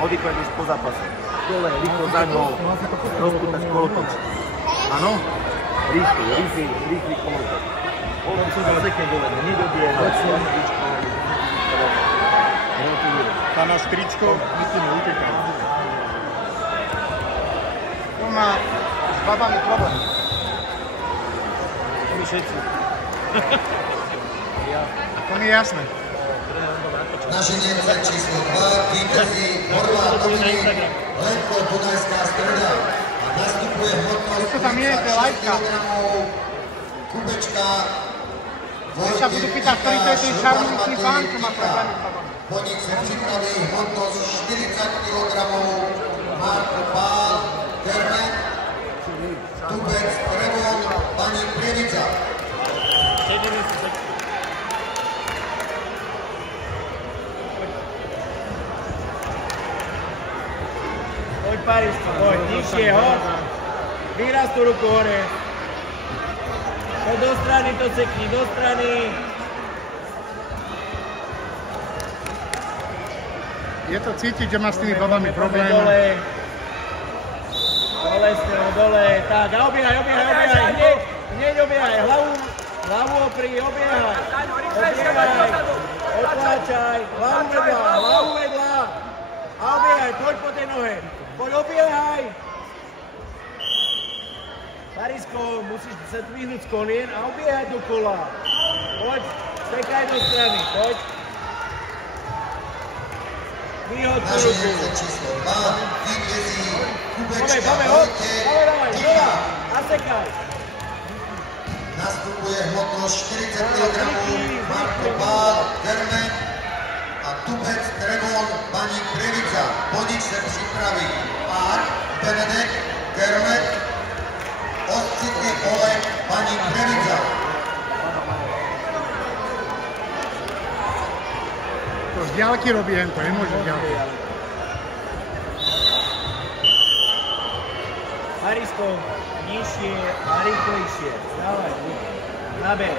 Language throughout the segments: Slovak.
Oddychovať ísť po zápase. Dole, rýchlo za ňou. Rozpútať kolotoč. Áno? Rýchly kolotoč. Sekne dole, nedobiehať. Tá na skričko, musíme utekať. Tu má s babami problém. My všetci. To mi je jasné. Naši Nemce číslo 2, víťazí Horvát Dominik, Lenko Dunajská Streda. A nastupuje hmotnosť 36 kg, Kubečka, Keď sa budú pýtať, ktorý to je ten šarmantný pán, čo má problémy s babami. Poník sa připraví hmotnosť 40 kg, Marko Pál, Termen, Tubec, Trevon, Pani Prievica. Poď Parížko, poď, nižšie, hoď. Výraz tú ruku hore. Poď do strany, to cekni, do strany. Je to cítiť, že má s tými babami problém. Dole. Dole s ňou, dole. Tak, a obiehaj, hneď obiehaj. Hlavu opri, obiehaj. Otláčaj, hlavu vedľa. A obiehaj, poď po tej nohe. Poď obiehaj. Parížko, musíš sa dvihnúť z kolien a obiehať do kola. Poď, sekaj do strany, poď. Vyhoď tú ruku. Číslo 2, vítězí Kubečka, Dávaj, znova, a sekaj. Nastupuje hmotnosť 40 kg, Marko Pál, Termen a Tubec, Trevon, Pani Prievica. Poník sa připraví Pár, Benedek, Termen, Odcitný Olek, Pani Prievica. To z diaľky robí hento, nemôže z diaľky. Parížko, nižšie a rýchlejšie. Dávaj, naber.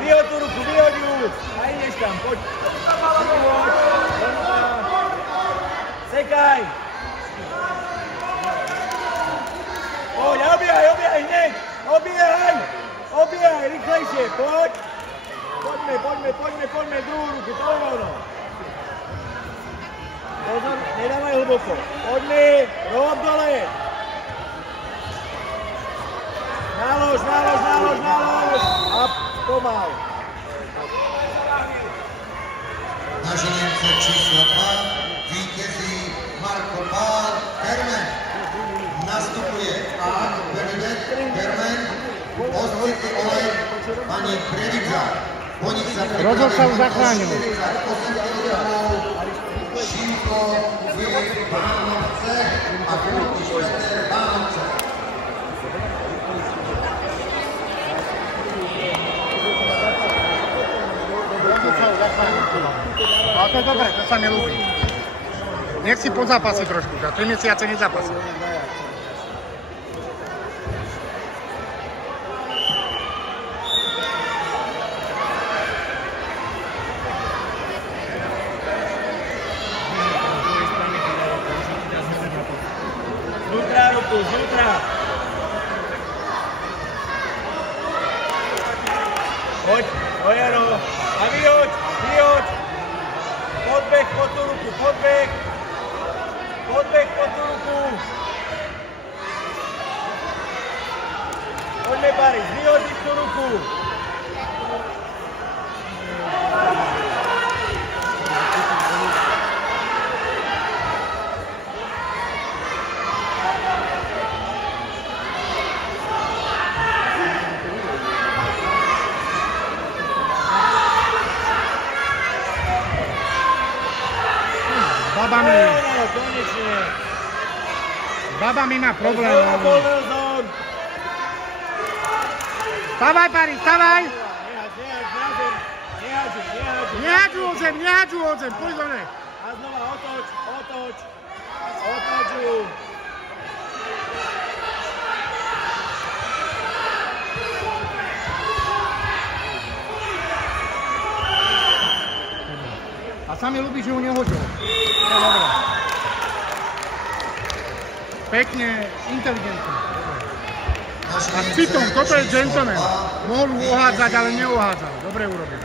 Vyhoď tú ruku, vyhoď ju. A ideš tam, poď. Sekaj. Poď, obiehaj hneď. Obiehaj, rýchlejšie, poď. Poďme, druhú ruku, to je ono. Pozor, nedávaj hlboko. Poďme, rob dole. Nalož a pomal. Naši Němce číslo 2, vítězí Marko Pál, Termen. Nastupuje Pán, Benedek, Termen, Odcitný Olej, Pani Prievica. Rozhod sa už zachránil. Šímko, Filip, Vánovce a Kurtiš Peter Vánovce. Rozhod sa už zachránil. Ale to je dobre, to sa mi ľúbi. Nech si pozápasí trošku, za 3 mesiace nezápasí. Zútra. Poď, Jaro. A vyhoď. Podbeh pod tú ruku, podbeh pod tú ruku. Poďme, Paríž, vyhodiť tú ruku. Babami má problém. Stavaj, Paríž, stavaj! Nehádžu o zem, pôjď do nej. A znova otoč ju. sa mi ľúbi, že ju nehodil. No, dobre. Pekne, inteligentne. A s citom, toto je gentleman. Mohol ju ohádzať, ale neohádzal. Dobre urobil.